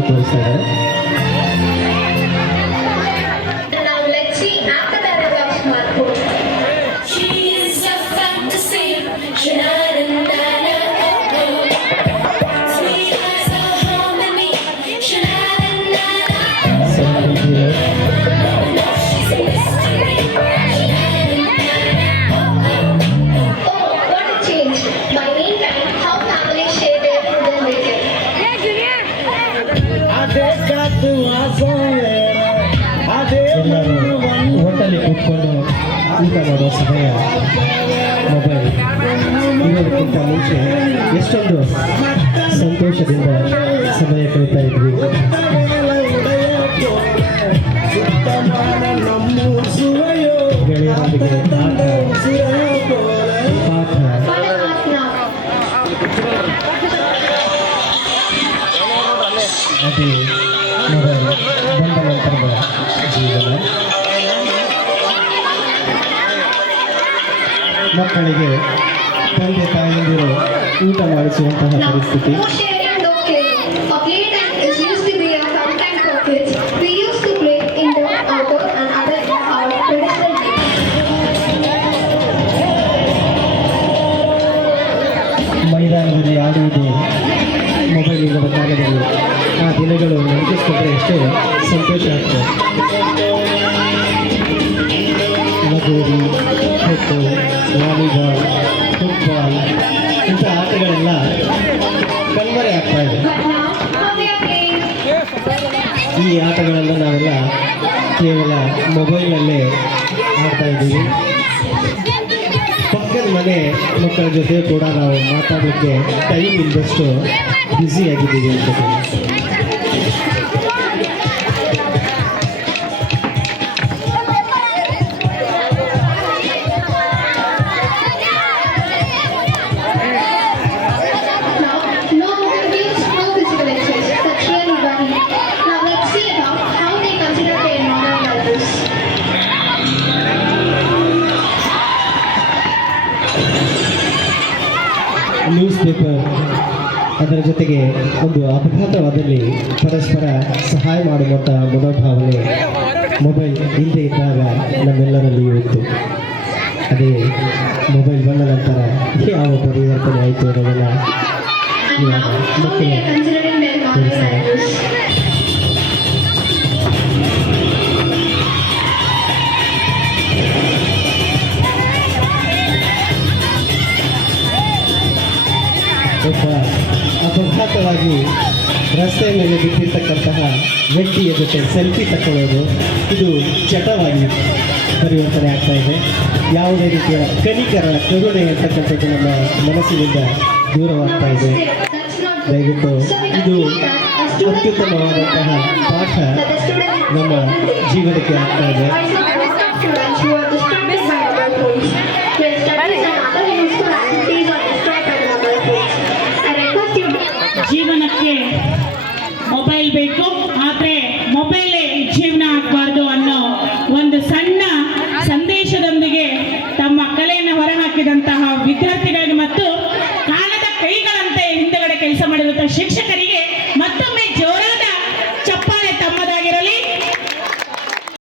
ಮಾಡಿ ತೋರಿಸ್ತಾ ಇದ್ದಾರೆ. Now let's see after the arrival of smartphone. She is a fantasy. Sha-na-na-na-na, oh-oh. Sweet as a harmony. Sha-na-na-na-na. She's a mystery. Sha-na-na-na-na, oh-oh. Oh, what a change! By meantime, how families share their food and weekend. ಎಲ್ಲರೂ hotel ಕೂತ್ಕೊಂಡು ಊಟ ಮಾಡೋ ಸಮಯ mobile ಇರೋದಕ್ಕಿಂತ ಮುಂಚೆ ಎಷ್ಟೊಂದು ಸಂತೋಷದಿಂದ ಸಮಯ ಕಳೀತಾ ಇದ್ವಿ. ಗೆಳೆಯರೊಂದಿಗೆ ಆಟ ಪಾಠ What a art now! ಅದೇ ಮೊಬೈಲ್ ಬಂದ ನಂತರದ ಜೀವನ. ಮಕ್ಕಳಿಗೆ ತಂದೆ ತಾಯಿಯಂದಿರು ಊಟ ಮಾಡಿಸುವಂತಹ Now, ಪರಿಸ್ಥಿತಿ. no sharing, no caring. A playtime is used to be a downtime for kids. We used to play indoor, outdoor, and other traditional games. ಮೈದಾನದಲ್ಲಿ ಆಡುವುದು ಮೊಬೈಲ್ ಇಲ್ಲದ ಕಾಲದಲ್ಲಿ ಆ ದಿನಗಳು ನೆನಪಿಸ್ಕೊಂಡ್ರೆ ಎಷ್ಟೇ ಸಂತೋಷ ಆಗ್ತದೆ. ಲಗೋರಿ, ಖೋಖೋ, ವಾಲಿಬಾಲ್, ಫುಟ್ಬಾಲ್ ಇಂಥ ಆಟಗಳೆಲ್ಲ ಕಣ್ಮರೆ ಆಗ್ತಾ ಇದೆ. But now, how we are playing? ಈ ಆಟಗಳೆಲ್ಲ ನಾವೆಲ್ಲ ಕೇವಲ ಮೊಬೈಲ್ನಲ್ಲೇ ಆಡ್ತಾ ಇದ್ದೀವಿ. ಪಕ್ಕದ ಮನೆ ಮಕ್ಕಳ ಜೊತೆ ಕೂಡ ನಾವು ಮಾತಾಡೋಕ್ಕೆ ಟೈಮ್ ಇಲ್ಲದಷ್ಟು ಬ್ಯುಸಿ ಆಗಿದ್ದೀವಿ ಅಂತ. Now, no mobile games, no physical exercise. That's really worrying. Now, let's see about how they consider their moral values. News paper ಅದರ ಜೊತೆಗೆ ಒಂದು ಅಪಘಾತವಾದಲ್ಲಿ ಪರಸ್ಪರ ಸಹಾಯ ಮಾಡುವಂಥ ಮನೋಭಾವನೆ ಮೊಬೈಲ್ ಇಲ್ಲದೆ ಇದ್ದಾಗ ನಮ್ಮೆಲ್ಲರಲ್ಲಿಯೂ ಇತ್ತು. ಅದೇ ಮೊಬೈಲ್ ಬಂದ ನಂತರ ಯಾವ ಪರಿವರ್ತನೆ ಆಯಿತು ಅನ್ನೋದನ್ನು And now, how they are considering their moral values. ಒಬ್ಬ ಅಪಘಾತವಾಗಿ ರಸ್ತೆ ಮೇಲೆ ಬಿದ್ದಿರ್ತಕ್ಕಂತಹ ವ್ಯಕ್ತಿಯ ಜೊತೆ ಸೆಲ್ಫಿ ತಗೊಳ್ಳೋದು ಇದು ಚಟವಾಗಿ ಪರಿವರ್ತನೆ ಆಗ್ತಾ ಇದೆ. ಯಾವುದೇ ರೀತಿಯ ಕನಿಕರ ಕರುಣೆ ಅಂತಕ್ಕಂಥದ್ದು ನಮ್ಮ ಮನಸ್ಸಿನಿಂದ ದೂರವಾಗ್ತಾ ಇದೆ. That's not good. ದಯವಿಟ್ಟು So we ಇದು conclude that a student ಅತ್ಯುತ್ತಮವಾದಂತಹ ಪಾಠ that the student ನಮ್ಮ ಜೀವನಕ್ಕೆ ಆಗ್ತಾ ಇದೆ. I saw a list of students who are distracted by mobile phones. Their studies and other useful activities are destroyed by the mobile phones. I request you to ಜೀವನಕ್ಕೆ mobile ಬೇಕು, ಆದರೆ